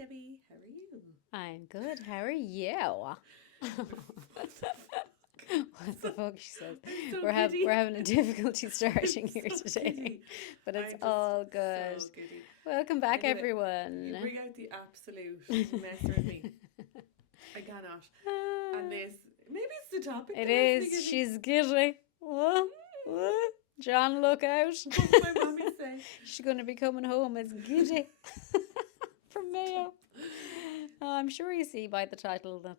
Debbie. How are you? I'm good. How are you? What the fuck, she says. So We're giddy. having a difficulty starting here So today, giddy. but it's I'm just all good. so giddy. Welcome back, Anyway, You everyone. bring out the absolute messer in me. I cannot. And this, maybe it's the topic. It that has me is. giddy. She's giddy. Whoa, whoa. John, look out. What would my mommy say? She's going to be coming home as giddy from Mayo. I'm sure you see by the title that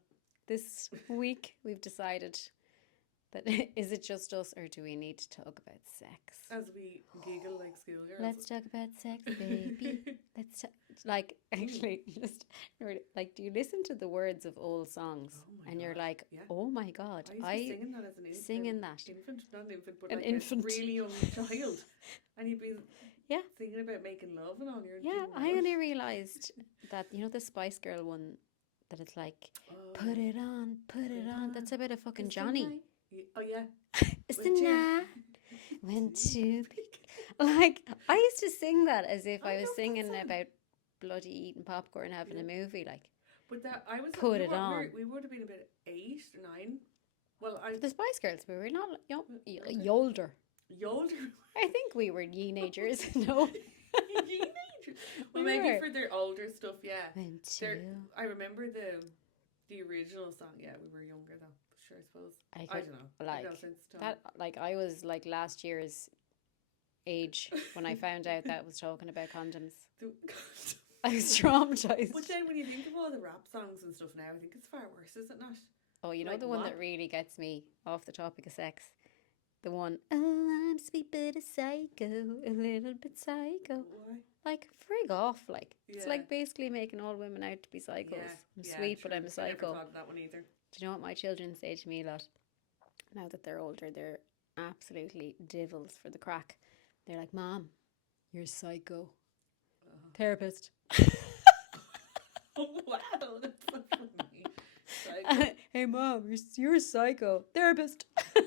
this week we've decided that is it just us or do we need to talk about sex? As we giggle like schoolgirls. Let's talk about sex, baby. Like actually just like, do you listen to the words of old songs and God, you're like, yeah. oh my God, I used to singing that as an infant. singing that. Infant, not an infant, but An like infant. a really young child. And you'd be Yeah. singing about making love and all. You're Yeah, doing I what? only realised that, you know, the Spice Girl one, that it's like, put it on, put it on. That's about a fucking It's the Johnny. night. Oh yeah. It's the When two- night when two like, I used to sing that as if I was know that singing song. about bloody eating popcorn having a movie, like. But that I was Put you know it what, on. We would have been about 8 or 9. Well, I The Spice Girls, we were not, older. older. I think we were teenagers, no? Teenagers. Well, We maybe were. for their older stuff, yeah. When They're- two. I remember the original song. Yeah, we were younger though. Sure, I suppose. I don't know. like, no sense to That, like, I was like last year's age when I found out that it was talking about condoms. I was traumatized. But then when you think of all the rap songs and stuff now, I think it's far worse, is it not? Oh, you know Like the one what? that really gets me off the topic of sex? The one, oh, I'm sweet but a psycho, a little bit psycho. Why? Like, frig off, like. It's Yeah. like basically making all women out to be psychos. I'm sweet, but true. I'm a I psycho. never thought of that one either. Do you know what my children say to me a lot? Now that they're older, they're absolutely devils for the crack. They're like, Mom, you're psycho. Therapist. Oh wow, that's so funny. Psycho. Hey, Mom, you're a psycho. Therapist.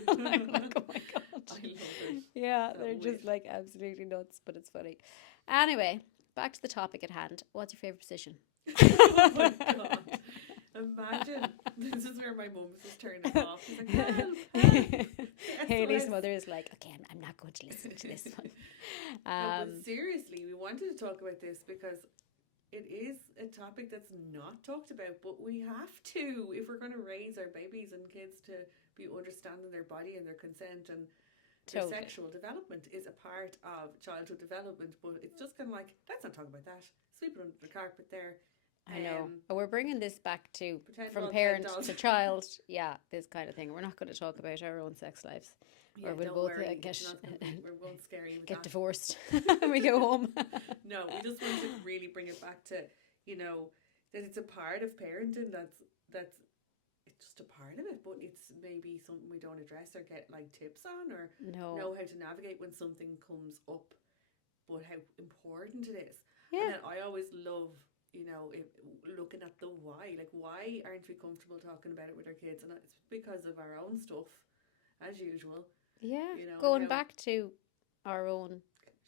I'm like, oh my God. I love it. Yeah, That they're just wit. like absolutely nuts, but it's funny. Anyway, back to the topic at hand. What's your favourite position? Oh my God. Imagine. This is where my mum was just turning it off. She's like, help, help. Haley's SOS. mother is like, okay, I'm not going to listen to this one. No, but seriously, we wanted to talk about this because it is a topic that's not talked about, but we have to if we're going to raise our babies and kids to be understanding their body and their consent, and their Totally. sexual development is a part of childhood development. But it's just kind of like, let's not talk about that. Sweep it under the carpet there. I know. We're bringing this back to Pretend from we're all parent dolls. to child. Yeah, this kind of thing. We're not going to talk about our own sex lives. Yeah, or we'll don't both worry, get it's not gonna be, we won't scare you with get that. divorced when we go home. No, we just want to really bring it back to, you know, that it's a part of parenting that's it's just a part of it, but it's maybe something we don't address or get like tips on or No. know how to navigate when something comes up, but how important it is. Yeah. And then I always love, you know, looking at the why. Like, why aren't we comfortable talking about it with our kids? And it's because of our own stuff, as usual. Yeah. You know, Going how- back to our own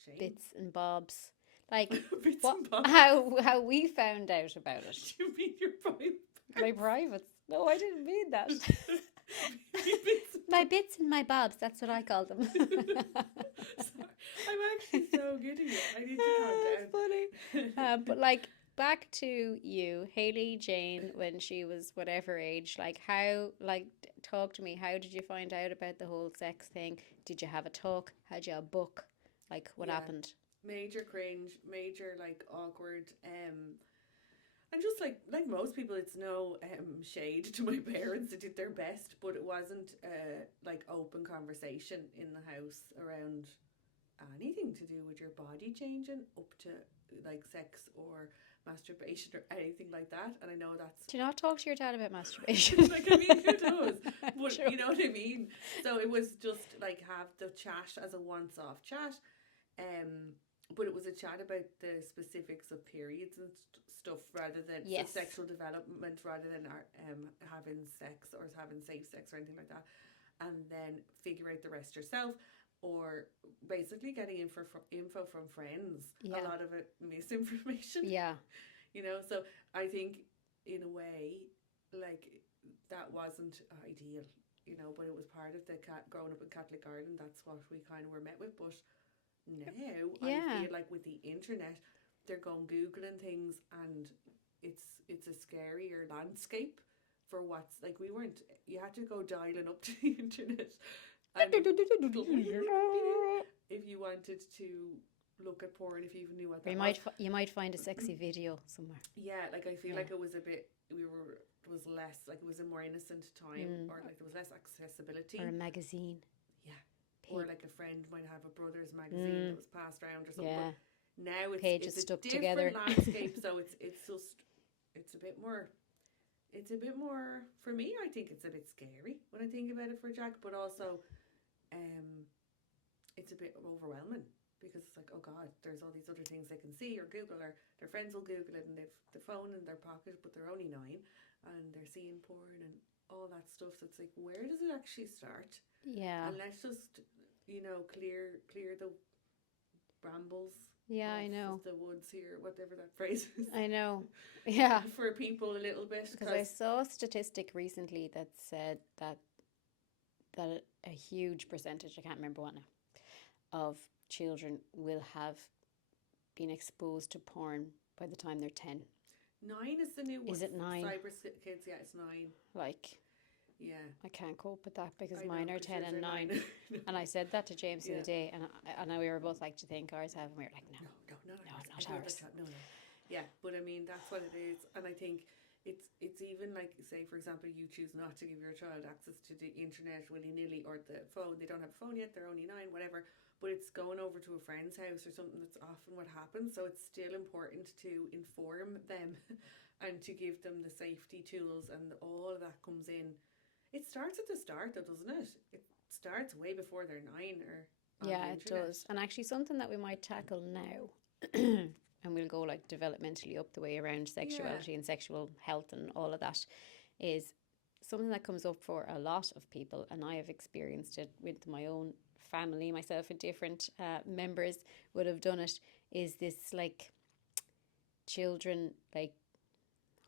Shame. bits and bobs. Like Bits what, and bobs. how we found out about it. You mean your private? My privates. No, I didn't mean that. Bits My bits and my bobs, that's what I call them. Sorry. I'm actually so giddy. I need to calm That's down. funny. But like back to you, Hayley Jane, when she was whatever age, like how, like talk to me. How did you find out about the whole sex thing? Did you have a talk? Had you a book? Like what Yeah. happened? Major cringe, major like awkward. And just like most people, it's no shade to my parents. They did their best, but it wasn't like open conversation in the house around anything to do with your body changing, up to like sex or masturbation or anything like that. And I know that's Do you not talk to your dad about masturbation? like, I mean, who does? But Sure. you know what I mean? So it was just like have the chat as a once-off chat. But it was a chat about the specifics of periods and stuff rather than Yes. sexual development, rather than having sex or having safe sex or anything like that. And then figure out the rest yourself, or basically getting info from friends. Yeah. A lot of it misinformation. Yeah. you know. So I think in a way, like that wasn't ideal, you know, but it was part of the growing up in Catholic Ireland. That's what we kind of were met with. But now I Yeah. feel like with the internet, they're going googling things, and it's a scarier landscape for what's like. We weren't. You had to go dialing up to the internet, and if you wanted to look at porn, if you even knew what Or that was. you might find a sexy video somewhere. Yeah, like I feel Yeah. like it was a bit. It was less like it was a more innocent time, or like there was less accessibility. Or a magazine. Yeah. Or like a friend might have a brother's magazine that was passed around or something. Yeah. But now Pages it's a stuck different together. landscape, so it's just it's a bit more for me. I think it's a bit scary when I think about it for Jack, but also it's a bit overwhelming because it's like, oh God, there's all these other things they can see or Google, or their friends will Google it, and they've the phone in their pocket, but they're only 9 and they're seeing porn and all that stuff. So it's like, where does it actually start? Yeah. And let's just, you know, clear the brambles. Yeah, I know. The woods here, whatever that phrase is. I know. Yeah. For people a little bit. Because I saw a statistic recently that said that a huge percentage, I can't remember what now, of children will have been exposed to porn by the time they're 10. 9 is the new one. Is it 9? Cyber kids, yeah, it's 9. Like, yeah, I can't cope with that because I mine know, are 10 and 9. And I said that to James the other day, and we were both like, do you think ours have? And we were like, no, not ours. No. Yeah, but I mean, that's what it is. And I think it's even like, say, for example, you choose not to give your child access to the internet willy-nilly, or the phone. They don't have a phone yet, they're only 9, whatever. But it's going over to a friend's house or something. That's often what happens. So it's still important to inform them and to give them the safety tools, and all of that comes in. It starts at the start though, doesn't it? It starts way before they're 9 or on Yeah, the it internet. does. And actually something that we might tackle now, and we'll go like developmentally up the way around sexuality and sexual health and all of that, is something that comes up for a lot of people, and I have experienced it with my own family, myself and different members would have done it, is this like children like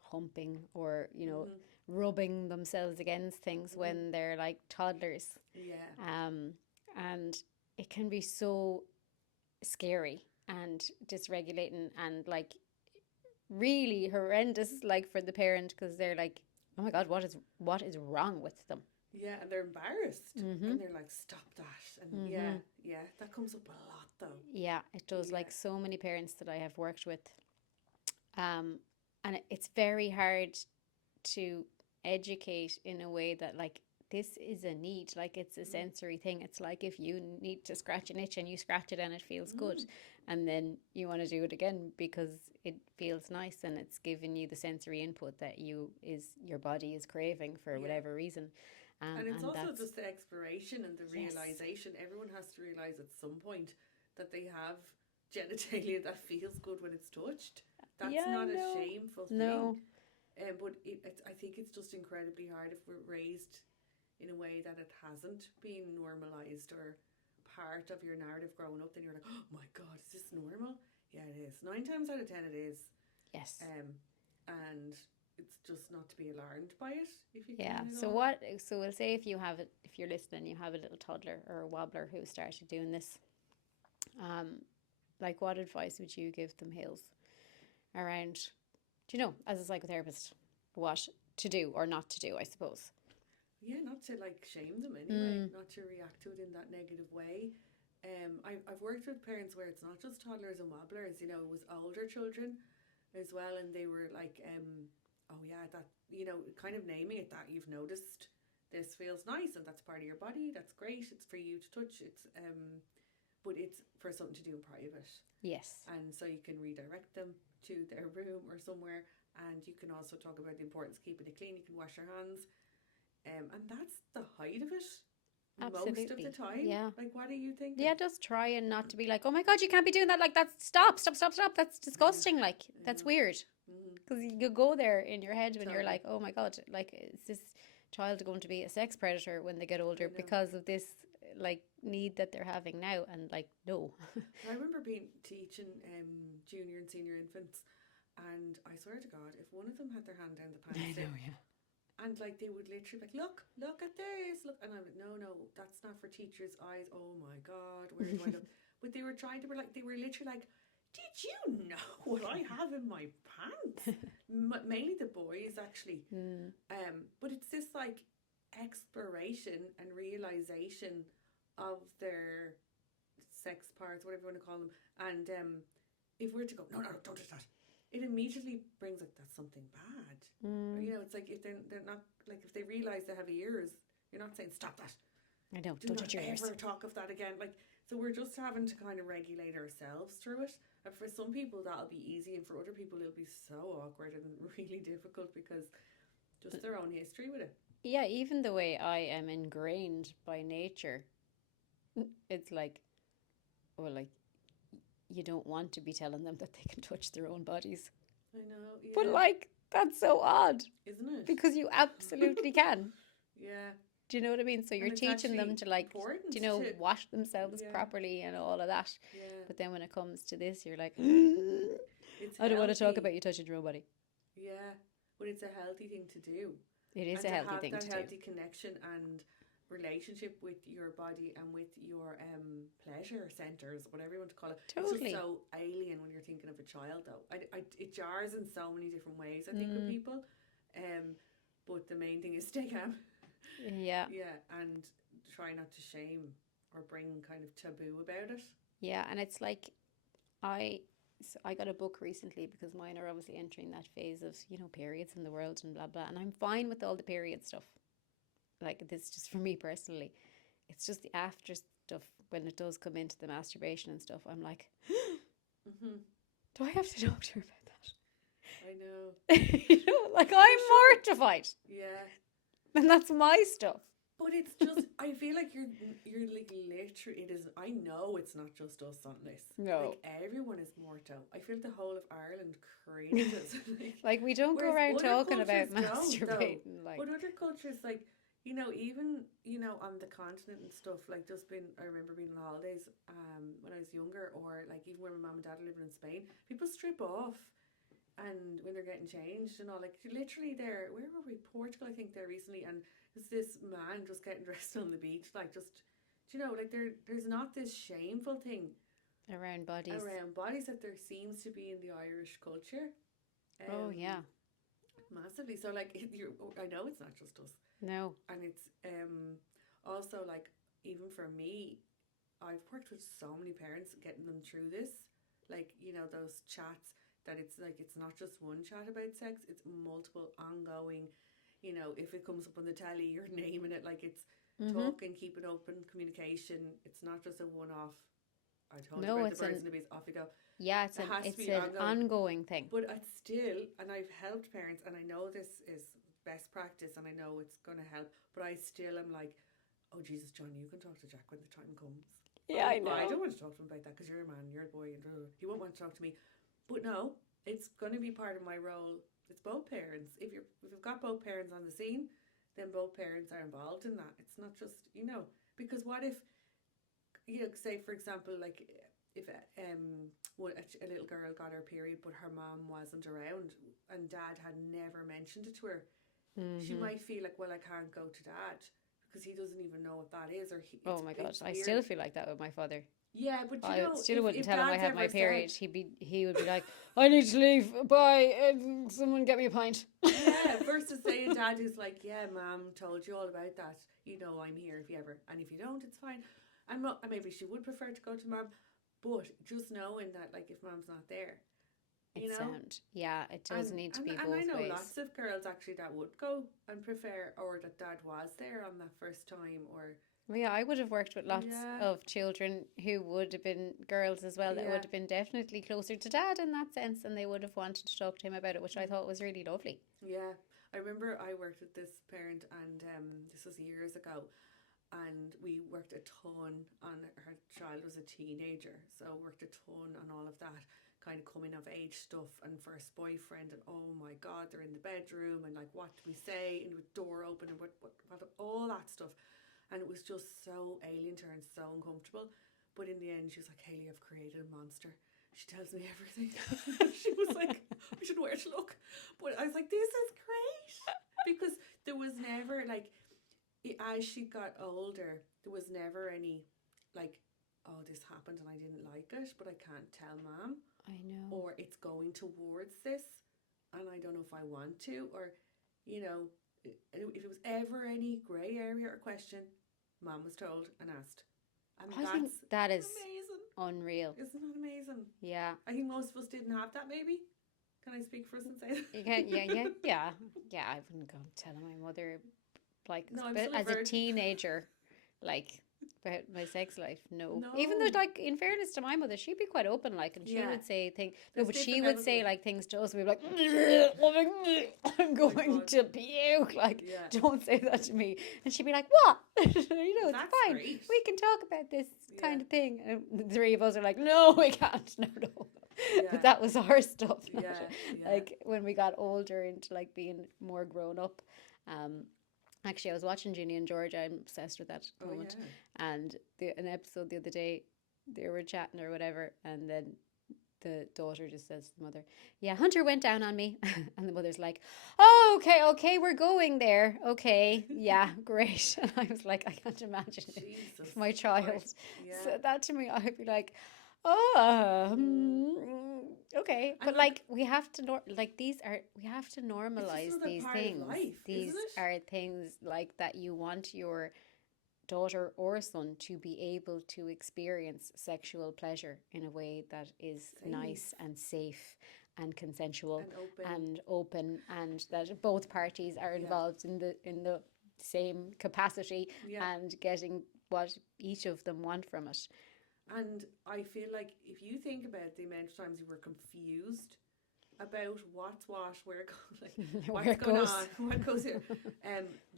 humping or, you know, rubbing themselves against things when they're like toddlers. Yeah. And it can be so scary and dysregulating and like really horrendous, like for the parent, because they're like, oh my God, what is wrong with them? Yeah, and they're embarrassed, and they're like, stop that. And yeah, that comes up a lot though. Yeah, it does. Like so many parents that I have worked with, and it's very hard to educate in a way that like, this is a need, like it's a sensory thing. It's like if you need to scratch an itch and you scratch it and it feels good, and then you want to do it again because it feels nice and it's giving you the sensory input that your body is craving for whatever reason. And it's also just the exploration and the realization. Everyone has to realize at some point that they have genitalia that feels good when it's touched. That's not a shameful thing. No. But I think it's just incredibly hard if we're raised in a way that it hasn't been normalized or part of your narrative growing up. Then you're like, oh my God, is this normal? Yeah, it is. 9 times out of 10 it is. Yes. And it's just not to be alarmed by it if you can. Yeah. So we'll say if you're listening, you have a little toddler or a wobbler who started doing this. Like what advice would you give them, Hills, around, do you know, as a psychotherapist, what to do or not to do, I suppose? Yeah, not to like shame them anyway, not to react to it in that negative way. I've worked with parents where it's not just toddlers and wobblers, you know, it was older children as well, and they were like, oh yeah, that, you know, kind of naming it, that you've noticed this feels nice and that's part of your body, that's great, it's for you to touch, it's but it's for something to do in private. Yes. And so you can redirect them to their room or somewhere, and you can also talk about the importance of keeping it clean. You can wash your hands, and that's the height of it. Absolutely. Most of the time. Yeah. Like, what do you think? Yeah, just try and not to be like, oh my God, you can't be doing that. Like, that's stop. That's disgusting. Like, that's weird. Because you go there in your head when you're like, oh my God, like, is this child going to be a sex predator when they get older because of this, like, need that they're having now? And like, no. I remember teaching junior and senior infants, And I swear to God, if one of them had their hand down the I pants, know, yeah. and like they would literally be like, look at this, look, and I'm like, no, that's not for teachers' eyes. Oh my God, where do I look? But they were trying to be like, they were literally like, did you know what I have in my pants? Mainly the boys, actually. But it's this like exploration and realization of their sex parts, whatever you want to call them. And if we're to go, no, don't do that, it immediately brings like, that's something bad. You know, it's like if they're not, like if they realize they have ears, you're not saying stop that. I know, Do don't not touch your ears. ever talk of that again. Like, so we're just having to kind of regulate ourselves through it. And for some people that'll be easy, and for other people it'll be so awkward and really difficult because just their own history with it. Yeah, even the way I am ingrained by nature, it's like, well, like, you don't want to be telling them that they can touch their own bodies. I know, yeah. But like, that's so odd. Isn't it? Because you absolutely can. Yeah. Do you know what I mean? So you're teaching them to like, wash themselves properly and all of that. Yeah. But then when it comes to this, you're like, It's I don't want to talk healthy. about you touching your own body. Yeah, but it's a healthy thing to do. It is a healthy thing to do. And to have that healthy connection and relationship with your body and with your pleasure centers, whatever you want to call it. Totally. It's just so alien when you're thinking of a child, though. It jars in so many different ways, I think, with people. But the main thing is stay calm. Yeah. Yeah, and try not to shame or bring kind of taboo about it. Yeah, and it's like, I got a book recently because mine are obviously entering that phase of, you know, periods in the world and blah, blah. And I'm fine with all the period stuff. Like, this just for me personally. It's just the after stuff when it does come into the masturbation and stuff. I'm like, do I have to talk to her about that? I know. You know, like, I'm mortified. Yeah. And that's my stuff. But it's just, I feel like you're like literally, it is, I know it's not just us on this. No. Like, everyone is morto. I feel the whole of Ireland cringes. Like, we don't go around talking about masturbating. Like, but other cultures, like, you know, even, you know, on the continent and stuff, like, just been, I remember being on holidays when I was younger, or like even when my mum and dad are living in Spain, people strip off. And when they're getting changed and all, like, literally there, where were we? Portugal, I think, there recently, and there's this man just getting dressed on the beach, like, just, you know, like, there's not this shameful thing around bodies that there seems to be in the Irish culture. Oh yeah, massively. So like, I know it's not just us. No, and it's also like, even for me, I've worked with so many parents getting them through this, like, you know, those chats. That it's like, it's not just one chat about sex, it's multiple ongoing, you know, if it comes up on the telly, you're naming it, like, it's talking, keep it open, communication. It's not just a one-off, I told you about the birds and the bees, off you go. Yeah, it's an ongoing thing. But it's still, and I've helped parents, and I know this is best practice, and I know it's going to help, but I still am like, oh Jesus, John, you can talk to Jack when the time comes. Yeah, I know. I don't want to talk to him about that because you're a man, you're a boy, and he won't want to talk to me. But no, it's going to be part of my role. It's both parents. If you've got both parents on the scene, then both parents are involved in that. It's not just, you know, because what if, you know, say for example, like if a little girl got her period but her mom wasn't around and dad had never mentioned it to her, she might feel like, well, I can't go to dad because he doesn't even know what that is. Or oh my God, I still feel like that with my father. Yeah, but you know, still wouldn't tell him I have my period. Said, he would be like, I need to leave. Bye. Someone get me a pint. Yeah, versus saying dad is like, yeah, mom told you all about that. You know, I'm here if you ever, and if you don't, it's fine. I'm not. Maybe she would prefer to go to mom, but just knowing that, like, if mom's not there, you know, yeah, it does need to be both ways. And I know lots of girls actually that would go and prefer, or that dad was there on that first time, or. Well, yeah, I would have worked with lots of children who would have been girls as well, that would have been definitely closer to dad in that sense, and they would have wanted to talk to him about it, which I thought was really lovely. Yeah, I remember I worked with this parent, and this was years ago, and we worked a ton on, her child was a teenager, so worked a ton on all of that kind of coming of age stuff, and first boyfriend, and oh my God, they're in the bedroom, and like, what do we say, and with door open, and what all that stuff. And it was just so alien to her and so uncomfortable. But in the end, she was like, Hayley, I've created a monster. she tells me everything. She was like, I should know where to look. But I was like, this is great. Because there was never, like, as she got older, there was never any, like, oh, this happened and I didn't like it, but I can't tell Mom. I know. Or it's going towards this and I don't know if I want to. Or, you know, if it was ever any grey area or question, Mom was told and asked. And I think that is amazing. Unreal. Isn't that amazing? Yeah. I think most of us didn't have that, maybe. Can I speak for us and say that? Yeah. I wouldn't go telling my mother, like, No, I'm but still a as a virgin. teenager, like, about my sex life. No. No. Even though, like, in fairness to my mother, she'd be quite open, like, and she Yeah. would say things. No, There's but she different would levels say, of- like, things to us. We'd be like, I'm going God. to puke. Like, Yeah. don't say that to me. And she'd be like, what? You know, it's That's fine. great. We can talk about this kind Yeah. of thing. And the three of us are like, no, we can't. No. Yeah. But that was our stuff. not Yeah, it. yeah. Like, when we got older into, like, being more grown up. Actually, I was watching Ginny and George. I'm obsessed with that at the Oh, moment. yeah. And an episode the other day, they were chatting or whatever, and then the daughter just says to the mother, "Yeah, Hunter went down on me," and the mother's like, "Oh, okay, we're going there. Okay, yeah, great." And I was like, I can't imagine Jesus. if my child Christ. Yeah. said that to me. I'd be like, "Oh, okay." And But look- like, we have to we have to normalize another these part of things. life, These isn't it? are things like that you want your daughter or son to be able to experience sexual pleasure in a way that is nice and safe and consensual and open. and that both parties are involved in the same capacity Yeah. and getting what each of them want from it. And I feel like if you think about the amount of times you were confused about what's what, where it goes, like, Where what's it going goes. on, what goes here,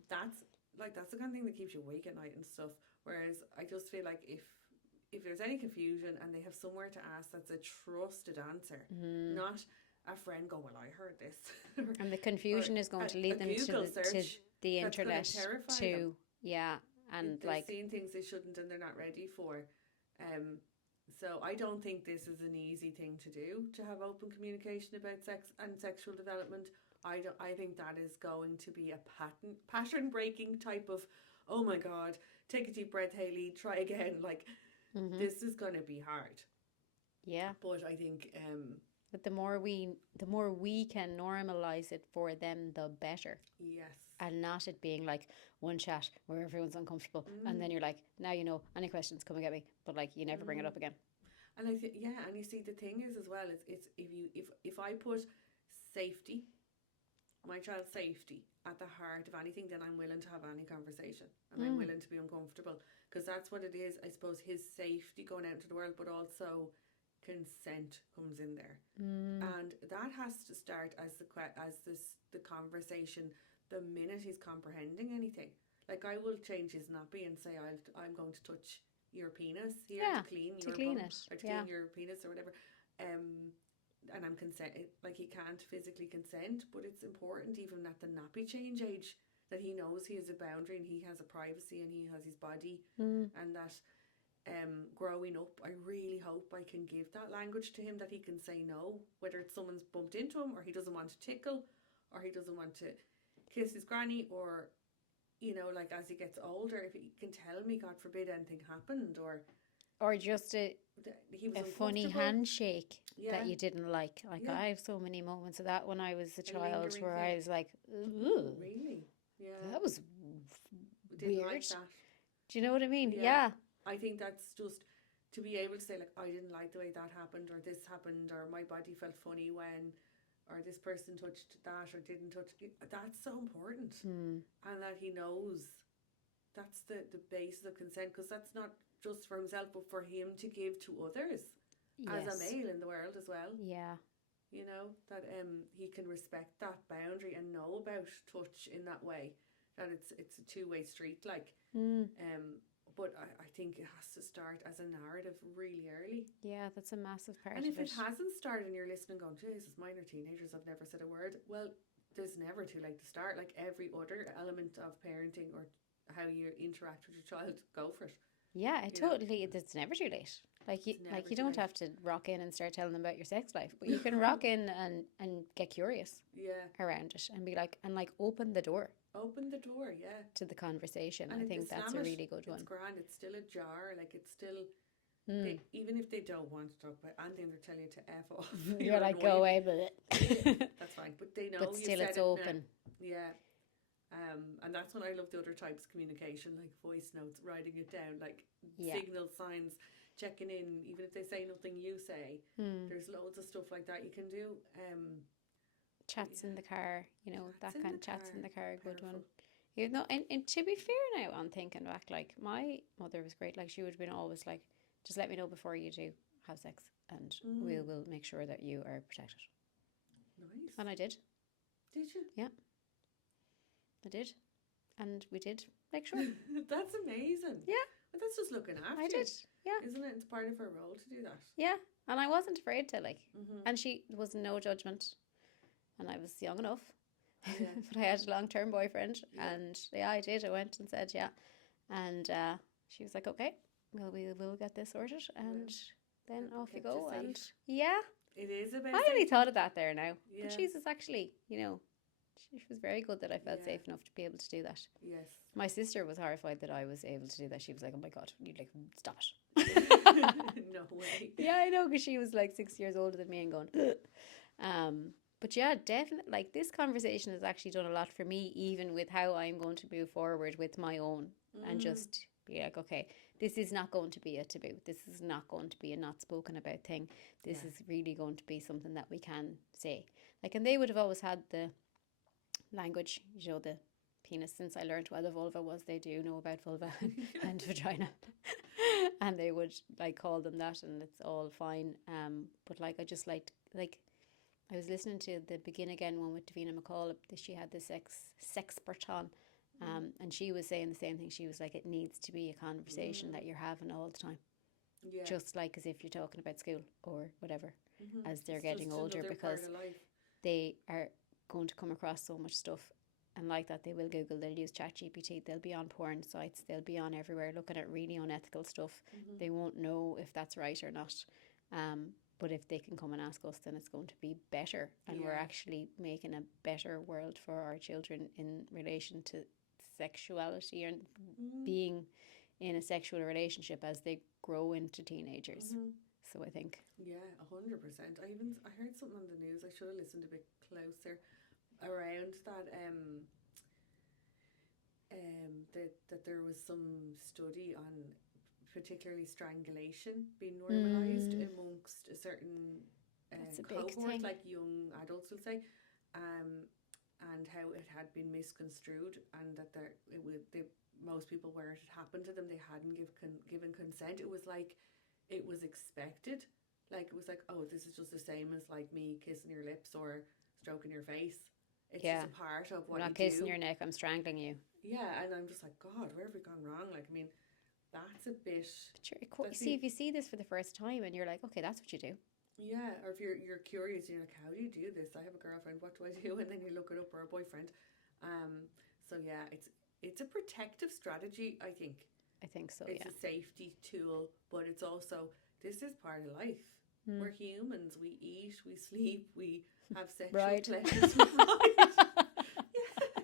that's the kind of thing that keeps you awake at night and stuff. Whereas I just feel like if there's any confusion and they have somewhere to ask, that's a trusted answer, not a friend going, "Well, I heard this," And the confusion is going to lead them to Google the search to the that's gonna internet terrify to them. and They're like seeing things they shouldn't and they're not ready for. So I don't think this is an easy thing to do, to have open communication about sex and sexual development. I think that is going to be a pattern breaking type of, oh my God, take a deep breath, Hayley, try again. Like, this is going to be hard. yeah. But I think But the more we can normalize it for them, the better. yes. And not it being like one chat where everyone's uncomfortable, and then you're like, now you know, any questions, come and get me. But like, you never bring it up again. And I think, yeah, and you see, the thing is as well, it's if I put safety, my child's safety, at the heart of anything, then I'm willing to have any conversation, and I'm willing to be uncomfortable, because that's what it is. I suppose his safety going out into the world, but also consent comes in there, and that has to start as the conversation the minute he's comprehending anything. Like, I will change his nappy and say, I'm going to touch your penis here to clean your bum, or to clean your penis or whatever, and I'm consent. Like, he can't physically consent, but it's important even at the nappy change age that he knows he has a boundary and he has a privacy and he has his body, and that growing up, I really hope I can give that language to him, that he can say no, whether it's someone's bumped into him, or he doesn't want to tickle, or he doesn't want to kiss his granny, or, you know, like, as he gets older, if he can tell me, God forbid, anything happened, or just he was a funny uncomfortable. handshake Yeah. that you didn't like. Like, Yeah. I have so many moments of that when I was a child lingering where thing. I was like, Ooh, really? Yeah. that was Didn't weird. like that. Do you know what I mean? Yeah. Yeah. I think that's just to be able to say, like, I didn't like the way that happened, or this happened, or my body felt funny when, or this person touched that or didn't touch it. That's so important. And that he knows that's the basis of consent, because that's not just for himself, but for him to give to others as a male in the world as well. Yeah. You know, that he can respect that boundary and know about touch in that way, that it's a two-way street, like. But I think it has to start as a narrative really early. Yeah, that's a massive part And of if it hasn't started and you're listening going, Jesus, mine are teenagers, I've never said a word, well, there's never too late to start. Like every other element of parenting or how you interact with your child, go for it. Yeah, it's never too late. Like It's never you too don't late. have to rock in and start telling them about your sex life, but you can rock in and get curious Yeah. around it and be like, and like open the door Open the door, yeah. to the conversation. And I if they think that's slam a it, really good it's one. grand. It's still ajar. Like, it's still, Mm. even if they don't want to talk about anything, they're telling you to F off. You're like, go away with it. That's fine. But they know But you still, said it's it now. open. Yeah. And that's when I love the other types of communication, like voice notes, writing it down, like Yeah. signal signs, checking in, even if they say nothing, you say. Mm. There's loads of stuff like that you can do. Chats in the car, you know, Chats that in kind the of chats in the car, good powerful. one. You know, and to be fair now, I'm thinking back, like my mother was great. Like she would have been always like, just let me know before you do have sex, and we will make sure that you are protected. Nice. And I did. Did you? Yeah, I did, and we did make sure. That's amazing. Yeah. But that's just looking after I you, did. Yeah, isn't it? It's part of her role to do that. yeah, and I wasn't afraid to like, Mm-hmm. and she was no judgment, and I was young enough. Yeah. But I had a long-term boyfriend, Yeah. and yeah, I did. I went and said yeah, and she was like, okay, well, we'll get this sorted, and then Kept- off you kept you go. safe. And yeah, It is about I only safety. thought of that there now, Yeah. but she's actually, you know, she was very good that I felt Yeah. safe enough to be able to do that. Yes. My sister was horrified that I was able to do that. She was like, oh my god, you like stop it. No way. Yeah, I know, because she was like 6 years older than me and going, ugh. But yeah, definitely, like this conversation has actually done a lot for me, even with how I'm going to move forward with my own, and just be like, okay, this is not going to be a taboo. This is not going to be a not spoken about thing. This Yeah. is really going to be something that we can say. Like, and they would have always had the language, you know, the penis. Since I learned what a vulva was, they do know about vulva and vagina. And they would like call them that, and it's all fine. But like I just like I was listening to the Begin Again one with Davina McCall. She had this sexpert on, and she was saying the same thing. She was like, it needs to be a conversation that you're having all the time, Yeah. just like as if you're talking about school or whatever, as they're It's getting just older, another part because of life. they are going to come across so much stuff. And like that, they will Google, they'll use ChatGPT, they'll be on porn sites, they'll be on everywhere looking at really unethical stuff. They won't know if that's right or not. But if they can come and ask us, then it's going to be better. And we're Yeah. actually making a better world for our children in relation to sexuality and being in a sexual relationship as they grow into teenagers. So I think. Yeah, 100%. I heard something on the news. I should have listened a bit closer around that. That there was some study on particularly strangulation being normalised amongst a certain That's a big cohort, thing. like young adults will say, and how it had been misconstrued, and that most people, where it had happened to them, they hadn't given consent. It was like it was expected. Like it was like, oh, this is just the same as like me kissing your lips or stroking your face. It's Yeah. just a part of I'm what not you kissing do. your neck, I'm strangling you. Yeah, and I'm just like, God, where have we gone wrong? Like, I mean, that's a bit. But you're, That's see, if you see this for the first time and you're like, okay, that's what you do. Yeah, or if you're curious, you're like, how do you do this? I have a girlfriend. What do I do? And then you look it up, or a boyfriend. So yeah, it's a protective strategy. I think So, it's yeah. a safety tool, but it's also, this is part of life. We're humans. We eat, we sleep, we have sexual Right. pleasures. Right. Yeah.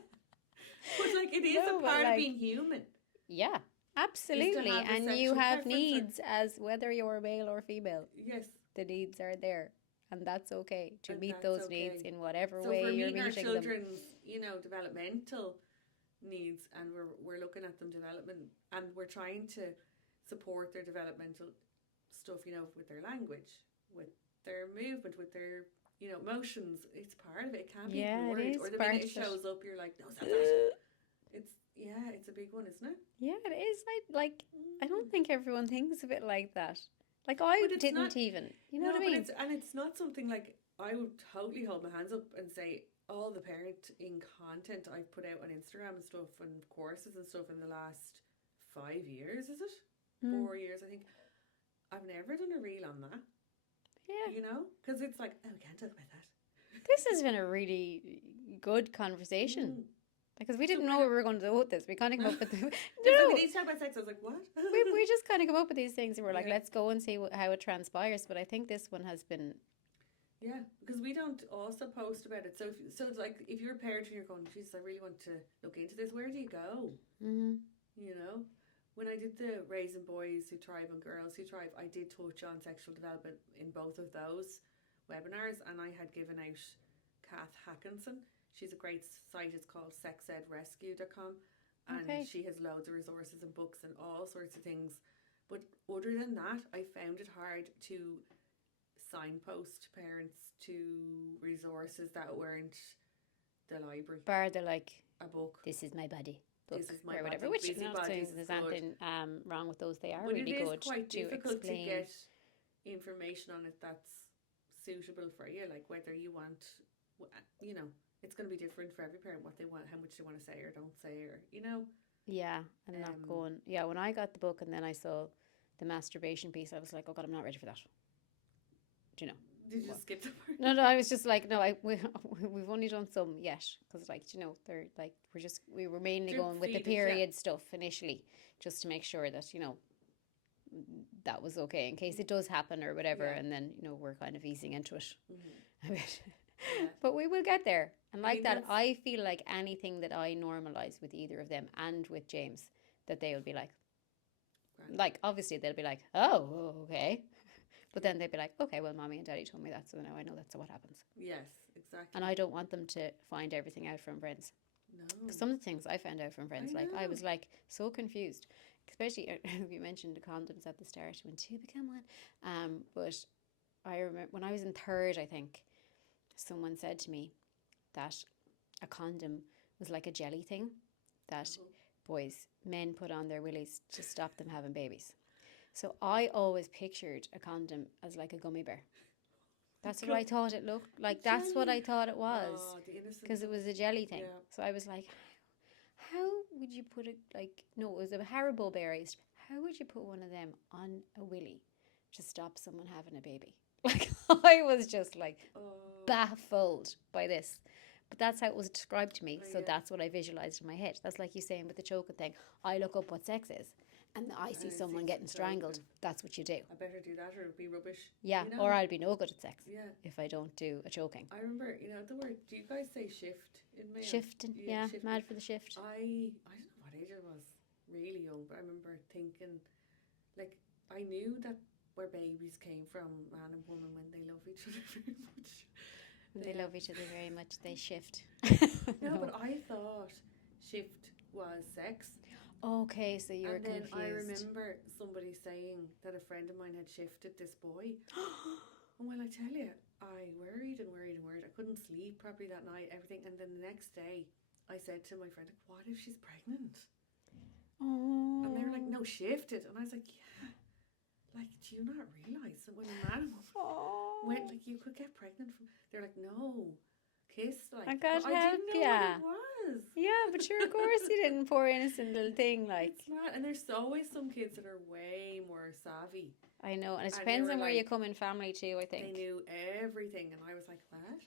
But like, it is No, a but, part like, of being human. Yeah, absolutely. have a And you sexual have preference or- needs as whether you're male or female. Yes. The needs are there. And that's okay to And meet that's those okay. needs in whatever So way if we're you're meeting our meeting them. children's, developmental needs, and we're looking at them development, and we're trying to support their developmental stuff, with their language, with their movement, with their, emotions. It's part of it. It can't be Yeah, it ignored. is Or the part minute it of it. shows up, you're like, no, stop that. It's a big one, isn't it? Yeah, it is. I don't think everyone thinks of it like that. Like, I But it's didn't not- even. You know No, what I mean? but it's not something like, I would totally hold my hands up and say all the parenting content I've put out on Instagram and stuff, and courses and stuff in the last 5 years, is it? 4 years, I think. I've never done a reel on that. Yeah. Because it's like, oh, we can't talk about that. This has been a really good conversation. Because we didn't know what we were going to do with this. We kind of come up with Like, no. we need to talk about sex. I was like, what? We just kind of come up with these things, and we're like, Yeah. let's go and see how it transpires. But I think this one has been. Yeah, because we don't also post about it. So it's like if you're a parent and you're going, Jesus, I really want to look into this. Where do you go? Mm-hmm. You know, when I did the Raising Boys Who Thrive and Girls Who Thrive, I did touch on sexual development in both of those webinars, and I had given out Kath Hackinson. She's a great site. It's called sexedrescue.com, and Okay. she has loads of resources and books and all sorts of things. But other than that, I found it hard to signpost parents to resources that weren't the library, Bar, they're like, a book. this is my body. Book, This is my or whatever. body. Which Busy I'm not saying bodies there's is good. anything wrong with those. They are But really it is good quite to difficult explain. to get information on it that's suitable for you. Like whether you want, you know, it's going to be different for every parent what they want, how much they want to say or don't say, or you know. Yeah, and not going. Yeah, when I got the book and then I saw the masturbation piece, I was like, oh God, I'm not ready for that. Do you know? Did you skip the part? No, I was just like, no, we've only done some yet, because like, you know, they're like, we were mainly Drip going with the feed it, yeah. period stuff initially, just to make sure that, you know, that was okay in case it does happen or whatever, Yeah. and then, you know, we're kind of easing into it Mm-hmm. a bit. Yeah. But we will get there. And I like mean, that, that's- I feel like anything that I normalize with either of them and with James, that they will be like, Grand. like, obviously they'll be like, oh, okay. But then they'd be like, okay, well, mommy and daddy told me that, so now I know that's what happens. Yes, exactly. And I don't want them to find everything out from friends. No. 'Cause some of the things I found out from friends, I like, I know. was like so confused. Especially, you mentioned the condoms at the start, when two become one. But I remember when I was in third, I think, someone said to me that a condom was like a jelly thing that men put on their willies to stop them having babies. So I always pictured a condom as like a gummy bear. That's what I thought it looked like. That's what I thought it was, Oh, the innocence. because it was a jelly thing. Yeah. So I was like, how would you put it? Like, no, it was a Haribo bear. How would you put one of them on a willy to stop someone having a baby? Like, I was just like baffled by this. But that's how it was described to me. Oh, So yeah. that's what I visualized in my head. That's like you saying with the choking thing. I look up what sex is, and I see I see someone getting someone strangled. That's what you do. I better do that or it'll be rubbish. Yeah, You know? or I'll be no good at sex Yeah. if I don't do a choking. I remember, you know, the word, do you guys say shift in Mayo? Shifting, yeah, shifting. mad for the shift. I don't know what age I was, really young, but I remember thinking, like, I knew that where babies came from, man and woman, when they love each other very much. They love each other very much. They shift. No, but I thought shift was sex. Okay, so you're And then confused. I remember somebody saying that a friend of mine had shifted this boy. And well, I tell you, I worried and worried and worried. I couldn't sleep properly that night, everything. And then the next day, I said to my friend, like, what if she's pregnant? Oh. And they were like, no, shifted. And I was like, yeah. Like, do you not realise that when a man and woman went, like, you could get pregnant from... They're like, no, kiss. Like, I got but I help, didn't know yeah. what it was. Yeah, but sure, of course you didn't, poor innocent little thing. Like, It's not. And there's always some kids that are way more savvy. I know, and it And depends they on were where you like- come in family too, I think. They knew everything. And I was like, what?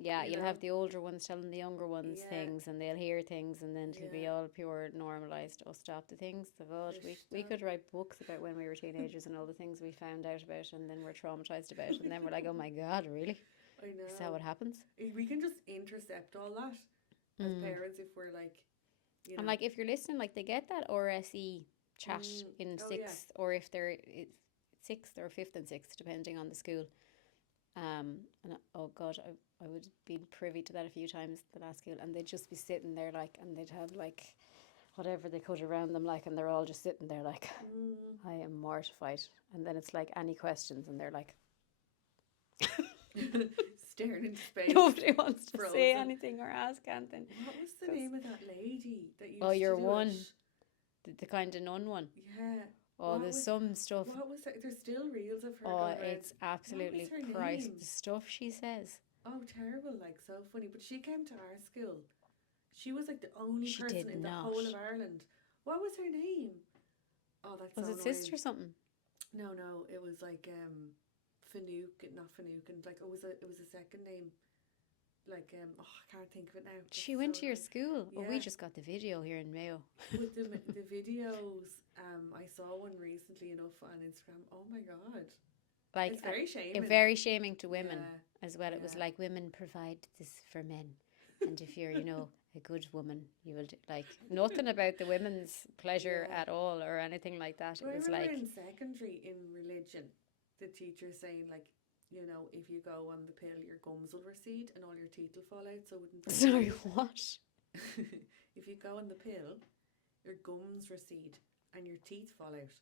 Yeah, you you'll know. have the older ones telling the younger ones Yeah. things, and they'll hear things, and then it'll be Yeah. all pure normalised. Oh, stop the things. Oh, God, we could write books about when we were teenagers and all the things we found out about, and then we're traumatised about, and then we're like, oh my God, really? I know. Is that how it happens? We can just intercept all that as parents if we're like, you know. And like, if you're listening, like, they get that RSE chat in Oh, yeah. sixth, or if they're sixth or fifth and sixth, depending on the school. And oh God, I would be privy to that a few times the last school, and they'd just be sitting there like, and they'd have like whatever they could around them, like, and they're all just sitting there like, I am mortified. And then it's like, any questions, and they're like, Staring into space. nobody wants to Frozen. say anything or ask anything. What was the name of that lady that used Oh, you're to do one. it? The kind of nun one. Yeah. Oh, What there's was- some stuff. What was it? There's still reels of her. Oh, going around. it's absolutely What was her priceless. name? The stuff she says. Oh, terrible! Like, so funny. But she came to our school. She was like the only She person did in the not. whole of Ireland. What was her name? Oh, that's Was so it sister annoying. something? No, it was like Fanook, not Fanook, and like it was a second name, like oh, I can't think of it now. That's She went so to your annoying. school. Oh, we Yeah. just got the video here in Mayo. With the videos, I saw one recently enough on Instagram. Oh my god, Like it's very shaming. very shaming to women Yeah, as well. It was yeah. like women provide this for men, and if you're a good woman, you will like nothing about the women's pleasure Yeah. at all or anything like that. Well, It I was remember like in secondary in religion, the teacher saying like, if you go on the pill, your gums will recede and all your teeth will fall out. So it wouldn't. sorry, what? If you go on the pill, your gums recede and your teeth fall out.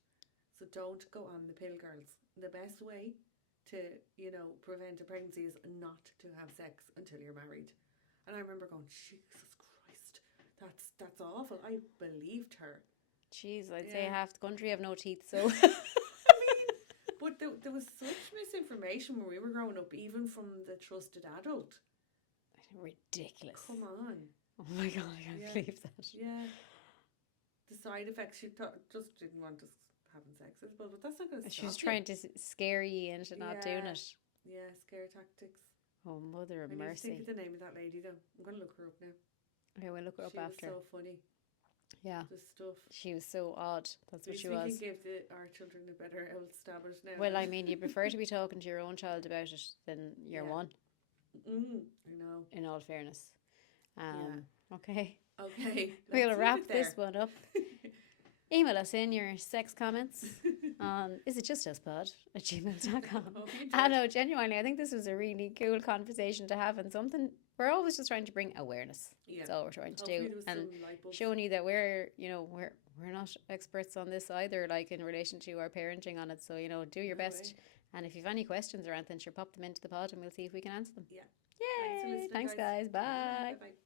So don't go on the pill, girls. The best way to, prevent a pregnancy is not to have sex until you're married. And I remember going, Jesus Christ, that's awful. I believed her. Jeez, I'd say Yeah. half the country have no teeth, so But there was such misinformation when we were growing up, even from the trusted adult. ridiculous. Come on. Oh my god, I can't Yeah. believe that. Yeah. The side effects, she just didn't want us having sex, I suppose, but that's not going to stop She was you. trying to scare you into not doing Yeah. it. Yeah, scare tactics. Oh, mother of I need to mercy. think of the name of that lady, though. I'm going to look her up now. Okay, we'll look her up She after. was so funny. Yeah, The stuff. she was so odd. That's what At she least we was. can give our children a better old stabbers now. Well, I mean, you prefer to be talking to your own child about it than your Yeah. one, I know. in all fairness. Yeah. Okay. Okay. We'll let's leave wrap it this there. one up. Email us in your sex comments on isitjustUspod@gmail.com. Hope you I enjoyed. know, genuinely, I think this was a really cool conversation to have, and something we're always just trying to bring awareness. Yeah. That's all we're trying to Hopefully do, there was and some light bulbs. showing you that we're not experts on this either, like in relation to our parenting on it. So do your No best, way. and if you've any questions or anything, sure, pop them into the pod, and we'll see if we can answer them. Yeah. Yay! Thanks for listening, Thanks, guys. Bye. Bye-bye.